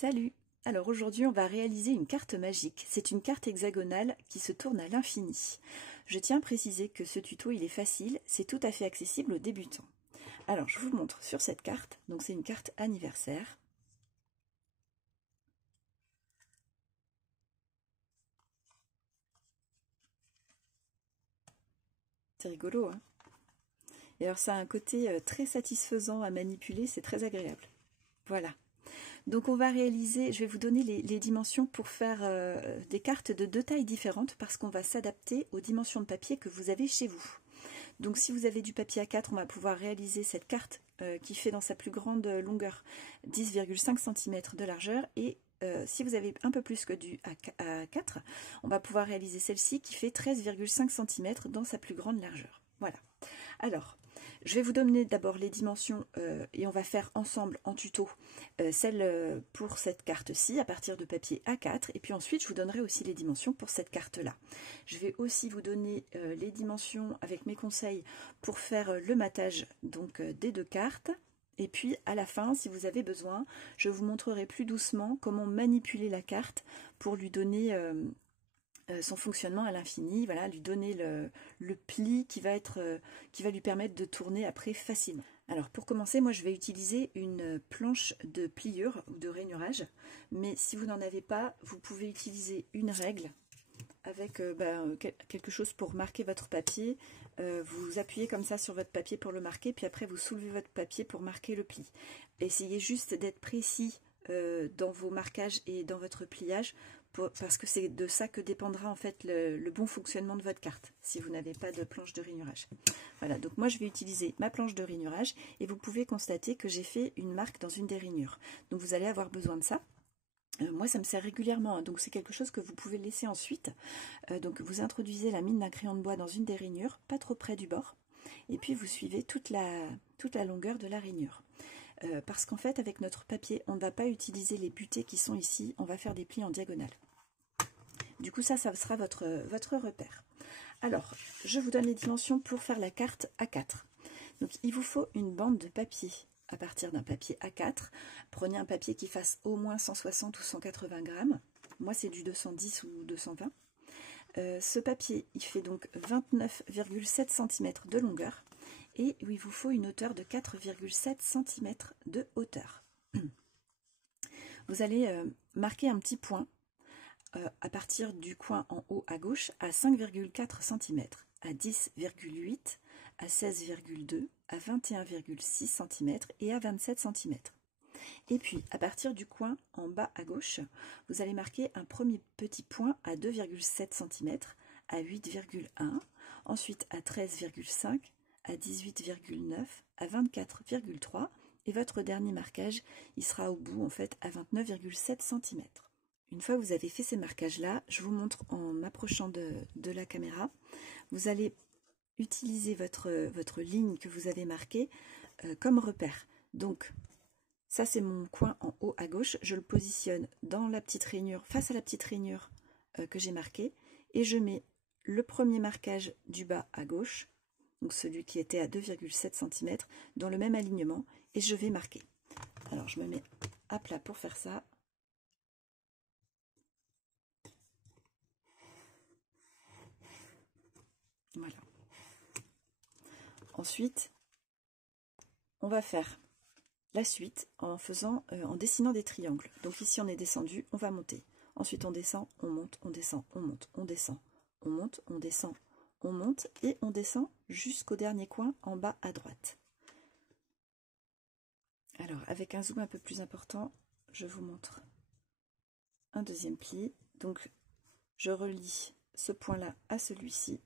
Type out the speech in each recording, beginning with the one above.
Salut! Alors aujourd'hui on va réaliser une carte magique. C'est une carte hexagonale qui se tourne à l'infini. Je tiens à préciser que ce tuto il est facile, c'est tout à fait accessible aux débutants. Alors je vous montre sur cette carte, donc c'est une carte anniversaire. C'est rigolo, hein? Et alors ça a un côté très satisfaisant à manipuler, c'est très agréable. Voilà. Donc on va réaliser, je vais vous donner les dimensions pour faire des cartes de deux tailles différentes parce qu'on va s'adapter aux dimensions de papier que vous avez chez vous. Donc si vous avez du papier A4, on va pouvoir réaliser cette carte qui fait dans sa plus grande longueur 10,5 cm de largeur et si vous avez un peu plus que du A4, on va pouvoir réaliser celle-ci qui fait 13,5 cm dans sa plus grande largeur. Voilà. Alors, je vais vous donner d'abord les dimensions et on va faire ensemble en tuto celle pour cette carte-ci à partir de papier A4 et puis ensuite je vous donnerai aussi les dimensions pour cette carte-là. Je vais aussi vous donner les dimensions avec mes conseils pour faire le matage donc des deux cartes. Et puis à la fin, si vous avez besoin, je vous montrerai plus doucement comment manipuler la carte pour lui donner son fonctionnement à l'infini, voilà, lui donner le pli qui va lui permettre de tourner après facilement. Alors pour commencer, moi je vais utiliser une planche de pliure ou de rainurage, mais si vous n'en avez pas, vous pouvez utiliser une règle avec quelque chose pour marquer votre papier. Vous appuyez comme ça sur votre papier pour le marquer, puis après vous soulevez votre papier pour marquer le pli. Essayez juste d'être précis dans vos marquages et dans votre pliage, parce que c'est de ça que dépendra en fait le bon fonctionnement de votre carte, si vous n'avez pas de planche de rainurage. Voilà, donc moi je vais utiliser ma planche de rainurage, et vous pouvez constater que j'ai fait une marque dans une des rainures. Donc vous allez avoir besoin de ça. Moi ça me sert régulièrement, hein, donc c'est quelque chose que vous pouvez laisser ensuite. Donc vous introduisez la mine d'un crayon de bois dans une des rainures, pas trop près du bord, et puis vous suivez toute la longueur de la rainure. Parce qu'en fait avec notre papier on ne va pas utiliser les butées qui sont ici, on va faire des plis en diagonale. Du coup ça sera votre repère. Alors je vous donne les dimensions pour faire la carte A4. Donc il vous faut une bande de papier à partir d'un papier A4. Prenez un papier qui fasse au moins 160 ou 180 grammes. Moi c'est du 210 ou 220. Ce papier il fait donc 29,7 cm de longueur et il vous faut une hauteur de 4,7 cm de hauteur. Vous allez marquer un petit point à partir du coin en haut à gauche à 5,4 cm, à 10,8, à 16,2, à 21,6 cm et à 27 cm. Et puis à partir du coin en bas à gauche, vous allez marquer un premier petit point à 2,7 cm, à 8,1, ensuite à 13,5, à 18,9, à 24,3 et votre dernier marquage il sera au bout en fait à 29,7 cm. Une fois que vous avez fait ces marquages-là, je vous montre en approchant de la caméra. Vous allez utiliser votre ligne que vous avez marquée comme repère. Donc, ça c'est mon coin en haut à gauche. Je le positionne dans la petite rainure, face à la petite rainure que j'ai marquée. Et je mets le premier marquage du bas à gauche, donc celui qui était à 2,7 cm, dans le même alignement. Et je vais marquer. Alors, je me mets à plat pour faire ça. Voilà. Ensuite, on va faire la suite en dessinant des triangles. Donc ici on est descendu, on va monter. Ensuite on descend, on monte, on descend, on monte, on descend, on monte, on descend, on monte et on descend jusqu'au dernier coin en bas à droite. Alors avec un zoom un peu plus important, je vous montre un deuxième pli. Donc je relie ce point-là à celui-ci,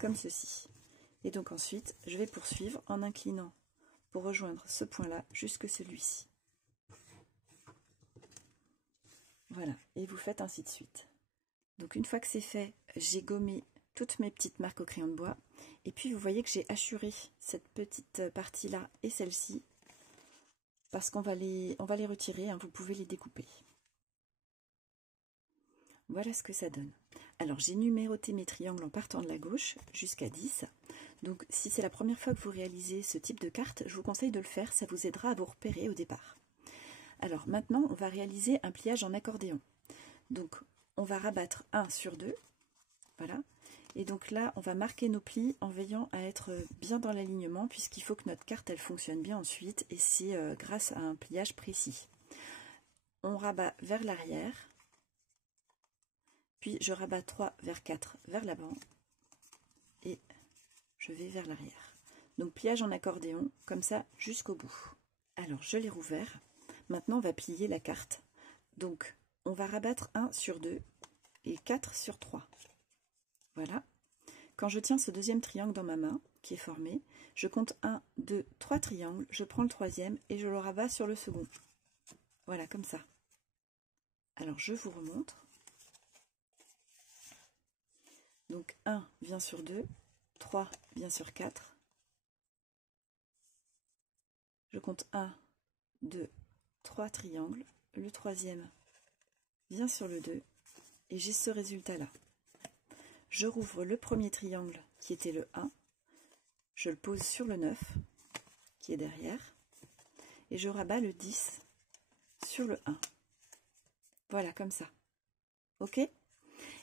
comme ceci. Et donc ensuite, je vais poursuivre en inclinant pour rejoindre ce point-là jusque celui-ci. Voilà, et vous faites ainsi de suite. Donc une fois que c'est fait, j'ai gommé toutes mes petites marques au crayon de bois. Et puis vous voyez que j'ai hachuré cette petite partie-là et celle-ci, parce qu'on va les retirer, hein, vous pouvez les découper. Voilà ce que ça donne. Alors, j'ai numéroté mes triangles en partant de la gauche jusqu'à 10. Donc, si c'est la première fois que vous réalisez ce type de carte, je vous conseille de le faire, ça vous aidera à vous repérer au départ. Alors, maintenant, on va réaliser un pliage en accordéon. Donc, on va rabattre 1 sur 2, voilà. Et donc là, on va marquer nos plis en veillant à être bien dans l'alignement, puisqu'il faut que notre carte, elle fonctionne bien ensuite, et c'est grâce à un pliage précis. On rabat vers l'arrière, puis je rabats 3 vers 4 vers l'avant, et je vais vers l'arrière. Donc pliage en accordéon, comme ça, jusqu'au bout. Alors, je l'ai rouvert. Maintenant, on va plier la carte. Donc, on va rabattre 1 sur 2 et 4 sur 3. Voilà. Quand je tiens ce deuxième triangle dans ma main, qui est formé, je compte 1, 2, 3 triangles, je prends le troisième et je le rabats sur le second. Voilà, comme ça. Alors, je vous remontre. Donc, 1 vient sur 2, 3 vient sur 4. Je compte 1, 2, 3 triangles. Le troisième vient sur le 2 et j'ai ce résultat-là. Je rouvre le premier triangle qui était le 1, je le pose sur le 9 qui est derrière et je rabats le 10 sur le 1. Voilà, comme ça. Ok?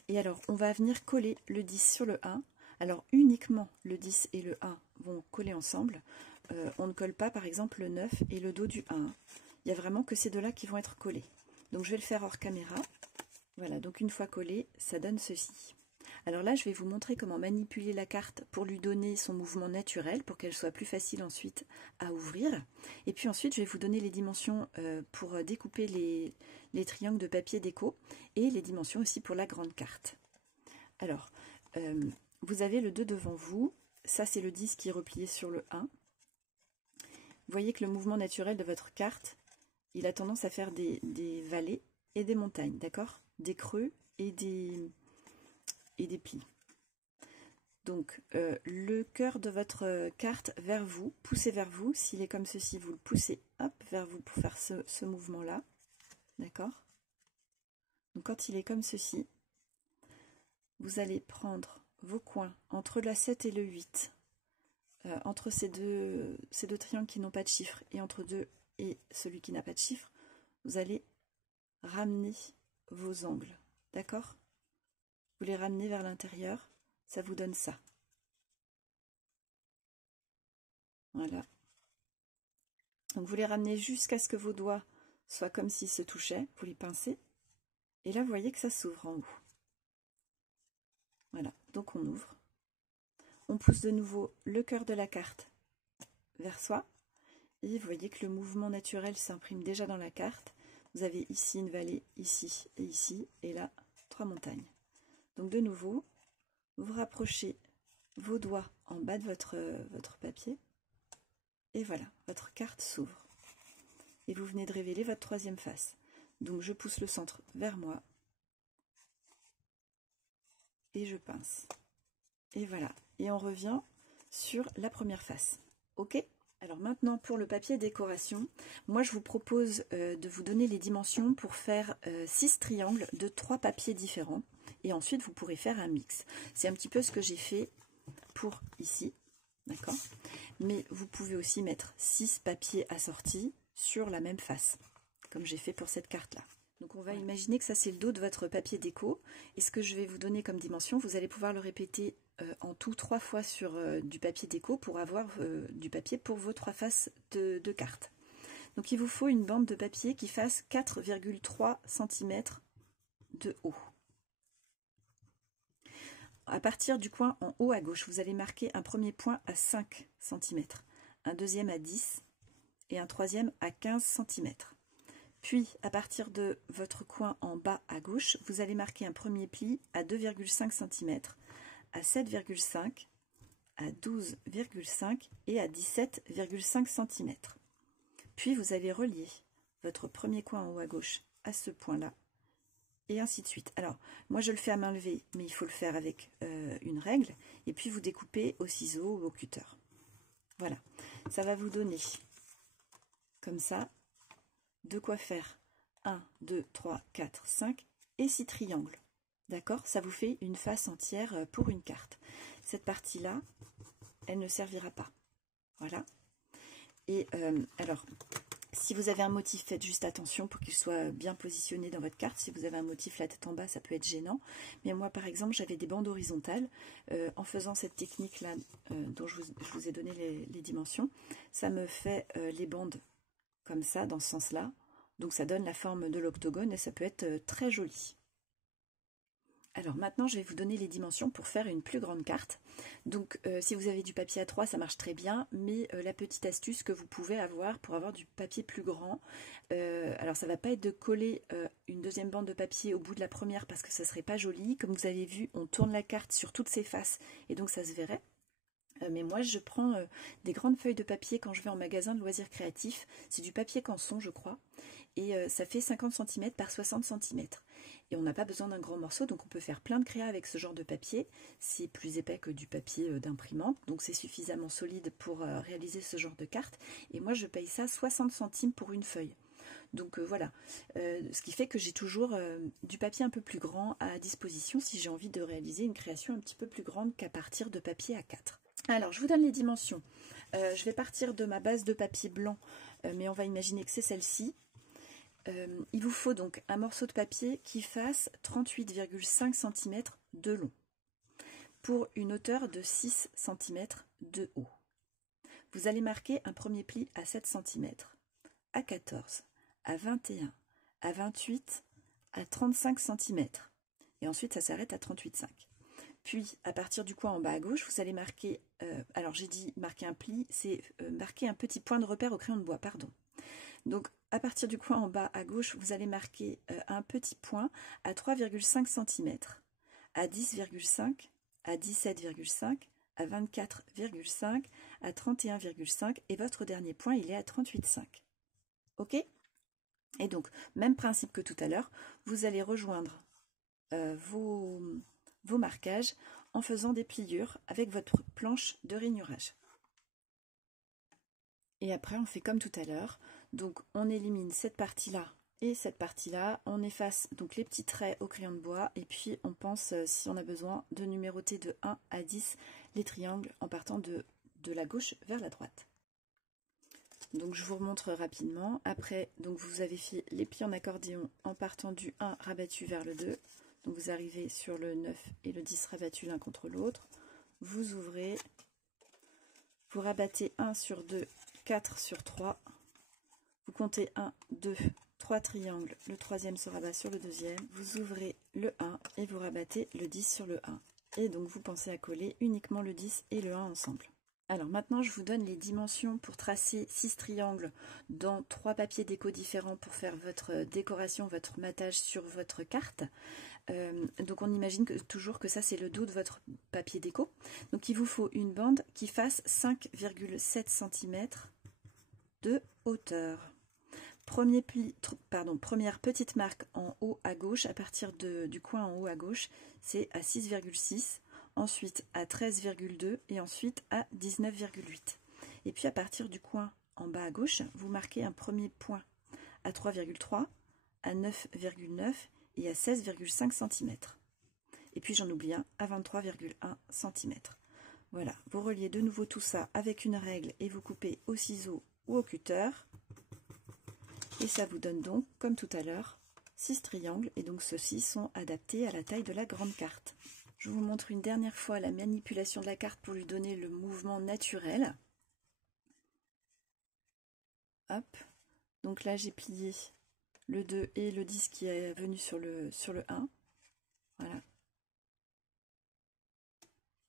Et alors, on va venir coller le 10 sur le 1. Alors, uniquement le 10 et le 1 vont coller ensemble. On ne colle pas, par exemple, le 9 et le dos du 1. Il n'y a vraiment que ces deux-là qui vont être collés. Donc, je vais le faire hors caméra. Voilà, donc une fois collé, ça donne ceci. Alors là, je vais vous montrer comment manipuler la carte pour lui donner son mouvement naturel, pour qu'elle soit plus facile ensuite à ouvrir. Et puis ensuite, je vais vous donner les dimensions pour découper les triangles de papier déco et les dimensions aussi pour la grande carte. Alors, vous avez le 2 devant vous. Ça, c'est le 10 qui est replié sur le 1. Vous voyez que le mouvement naturel de votre carte, il a tendance à faire des vallées et des montagnes, d'accord? Des creux et des plis. Donc, le cœur de votre carte vers vous, poussez vers vous. S'il est comme ceci, vous le poussez hop, vers vous pour faire ce mouvement-là. D'accord? Donc, quand il est comme ceci, vous allez prendre vos coins entre la 7 et le 8, entre ces deux triangles qui n'ont pas de chiffre, et entre 2 et celui qui n'a pas de chiffre, vous allez ramener vos angles. D'accord? Vous les ramenez vers l'intérieur, ça vous donne ça. Voilà. Donc vous les ramenez jusqu'à ce que vos doigts soient comme s'ils se touchaient, vous les pincez, et là vous voyez que ça s'ouvre en haut. Voilà, donc on ouvre. On pousse de nouveau le cœur de la carte vers soi, et vous voyez que le mouvement naturel s'imprime déjà dans la carte. Vous avez ici une vallée, ici, et là, 3 montagnes. Donc de nouveau, vous rapprochez vos doigts en bas de votre papier, et voilà, votre carte s'ouvre. Et vous venez de révéler votre troisième face. Donc je pousse le centre vers moi, et je pince. Et voilà, et on revient sur la première face. Ok? Alors maintenant pour le papier décoration, moi je vous propose de vous donner les dimensions pour faire 6 triangles de 3 papiers différents. Et ensuite vous pourrez faire un mix. C'est un petit peu ce que j'ai fait pour ici. D'accord? Mais vous pouvez aussi mettre 6 papiers assortis sur la même face, comme j'ai fait pour cette carte-là. Donc on va imaginer que ça c'est le dos de votre papier déco. Et ce que je vais vous donner comme dimension, vous allez pouvoir le répéter en tout 3 fois sur du papier déco pour avoir du papier pour vos 3 faces de cartes. Donc il vous faut une bande de papier qui fasse 4,3 cm de haut. À partir du coin en haut à gauche, vous allez marquer un premier point à 5 cm, un deuxième à 10 et un troisième à 15 cm. Puis, à partir de votre coin en bas à gauche, vous allez marquer un premier pli à 2,5 cm, à 7,5, à 12,5 et à 17,5 cm. Puis, vous allez relier votre premier coin en haut à gauche à ce point-là, et ainsi de suite. Alors, moi je le fais à main levée, mais il faut le faire avec une règle, et puis vous découpez au ciseau ou au cutter. Voilà, ça va vous donner, comme ça, de quoi faire 1, 2, 3, 4, 5 et 6 triangles. D'accord? Ça vous fait une face entière pour une carte. Cette partie-là, elle ne servira pas. Voilà. Et alors, si vous avez un motif, faites juste attention pour qu'il soit bien positionné dans votre carte. Si vous avez un motif la tête en bas, ça peut être gênant. Mais moi, par exemple, j'avais des bandes horizontales. En faisant cette technique-là, dont je vous ai donné les dimensions, ça me fait les bandes comme ça, dans ce sens-là. Donc ça donne la forme de l'octogone et ça peut être très joli. Alors maintenant, je vais vous donner les dimensions pour faire une plus grande carte. Donc si vous avez du papier A3, ça marche très bien, mais la petite astuce que vous pouvez avoir pour avoir du papier plus grand, alors ça ne va pas être de coller une deuxième bande de papier au bout de la première parce que ça ne serait pas joli. Comme vous avez vu, on tourne la carte sur toutes ses faces et donc ça se verrait. Mais moi, je prends des grandes feuilles de papier quand je vais en magasin de loisirs créatifs. C'est du papier canson, je crois. Et ça fait 50 cm par 60 cm. Et on n'a pas besoin d'un grand morceau, donc on peut faire plein de créas avec ce genre de papier. C'est plus épais que du papier d'imprimante, donc c'est suffisamment solide pour réaliser ce genre de carte. Et moi, je paye ça 60 centimes pour une feuille. Donc voilà, ce qui fait que j'ai toujours du papier un peu plus grand à disposition si j'ai envie de réaliser une création un petit peu plus grande qu'à partir de papier A4. Alors, je vous donne les dimensions. Je vais partir de ma base de papier blanc, mais on va imaginer que c'est celle-ci. Il vous faut donc un morceau de papier qui fasse 38,5 cm de long pour une hauteur de 6 cm de haut. Vous allez marquer un premier pli à 7 cm, à 14, à 21, à 28, à 35 cm. Et ensuite, ça s'arrête à 38,5. Puis, à partir du coin en bas à gauche, vous allez marquer, alors j'ai dit marquer un pli, c'est marquer un petit point de repère au crayon de bois, pardon. Donc, à partir du coin en bas à gauche, vous allez marquer un petit point à 3,5 cm, à 10,5, à 17,5, à 24,5, à 31,5 et votre dernier point, il est à 38,5. Ok? Et donc, même principe que tout à l'heure, vous allez rejoindre vos marquages en faisant des pliures avec votre planche de rainurage. Et après, on fait comme tout à l'heure. Donc, on élimine cette partie-là et cette partie-là. On efface donc les petits traits au crayon de bois. Et puis, on pense, si on a besoin, de numéroter de 1 à 10 les triangles en partant de la gauche vers la droite. Donc, je vous remontre rapidement. Après, donc vous avez fait les plis en accordéon en partant du 1 rabattu vers le 2. Donc, vous arrivez sur le 9 et le 10 rabattus l'un contre l'autre. Vous ouvrez, vous rabattez 1 sur 2, 4 sur 3. Vous comptez 1, 2, 3 triangles. Le troisième se rabat sur le deuxième. Vous ouvrez le 1 et vous rabattez le 10 sur le 1. Et donc, vous pensez à coller uniquement le 10 et le 1 ensemble. Alors maintenant, je vous donne les dimensions pour tracer 6 triangles dans 3 papiers déco différents pour faire votre décoration, votre matage sur votre carte. Donc on imagine toujours que ça c'est le dos de votre papier déco. Donc il vous faut une bande qui fasse 5,7 cm de hauteur. Première petite marque en haut à gauche, à partir du coin en haut à gauche, c'est à 6,6. Ensuite à 13,2 et ensuite à 19,8. Et puis à partir du coin en bas à gauche, vous marquez un premier point à 3,3, à 9,9 et à 16,5 cm. Et puis j'en oublie un à 23,1 cm. Voilà, vous reliez de nouveau tout ça avec une règle et vous coupez au ciseau ou au cutter. Et ça vous donne donc, comme tout à l'heure, 6 triangles. Et donc ceux-ci sont adaptés à la taille de la grande carte. Je vous montre une dernière fois la manipulation de la carte pour lui donner le mouvement naturel. Hop. Donc là, j'ai plié le 2 et le 10 qui est venu sur le 1. Voilà.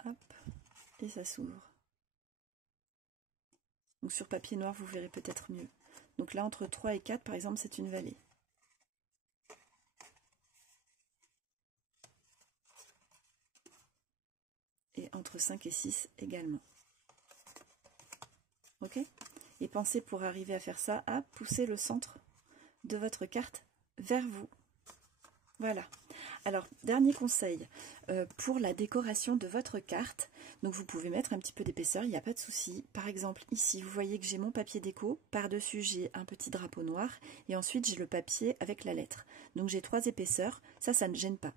Hop. Et ça s'ouvre. Donc sur papier noir, vous verrez peut-être mieux. Donc là, entre 3 et 4, par exemple, c'est une vallée. Et entre 5 et 6 également. Ok? Et pensez pour arriver à faire ça à pousser le centre de votre carte vers vous. Voilà. Alors, dernier conseil pour la décoration de votre carte. Donc, vous pouvez mettre un petit peu d'épaisseur, il n'y a pas de souci. Par exemple, ici, vous voyez que j'ai mon papier déco. Par-dessus, j'ai un petit drapeau noir. Et ensuite, j'ai le papier avec la lettre. Donc, j'ai 3 épaisseurs. Ça ne gêne pas.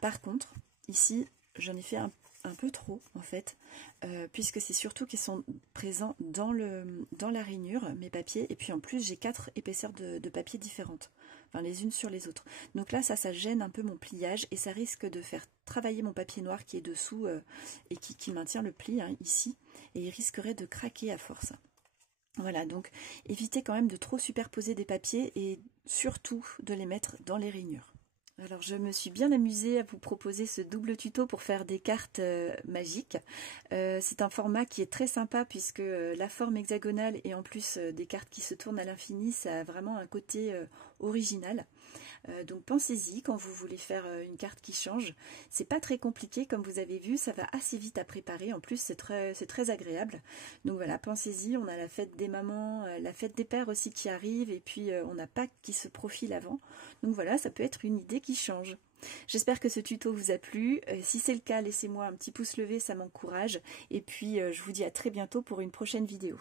Par contre, ici, j'en ai fait un peu trop en fait, puisque c'est surtout qu'ils sont présents dans la rainure, mes papiers, et puis en plus j'ai 4 épaisseurs de papier différentes, enfin les unes sur les autres. Donc là ça gêne un peu mon pliage et ça risque de faire travailler mon papier noir qui est dessous et qui maintient le pli hein, ici, et il risquerait de craquer à force. Voilà, donc évitez quand même de trop superposer des papiers et surtout de les mettre dans les rainures. Alors je me suis bien amusée à vous proposer ce double tuto pour faire des cartes magiques. C'est un format qui est très sympa puisque la forme hexagonale et en plus des cartes qui se tournent à l'infini, ça a vraiment un côté original. Donc pensez-y quand vous voulez faire une carte qui change. C'est pas très compliqué comme vous avez vu, ça va assez vite à préparer. En plus c'est très agréable. Donc voilà, pensez-y, on a la fête des mamans, la fête des pères aussi qui arrive et puis on a Pâques qui se profile avant. Donc voilà, ça peut être une idée qui change. J'espère que ce tuto vous a plu. Si c'est le cas, laissez-moi un petit pouce levé, ça m'encourage. Et puis je vous dis à très bientôt pour une prochaine vidéo.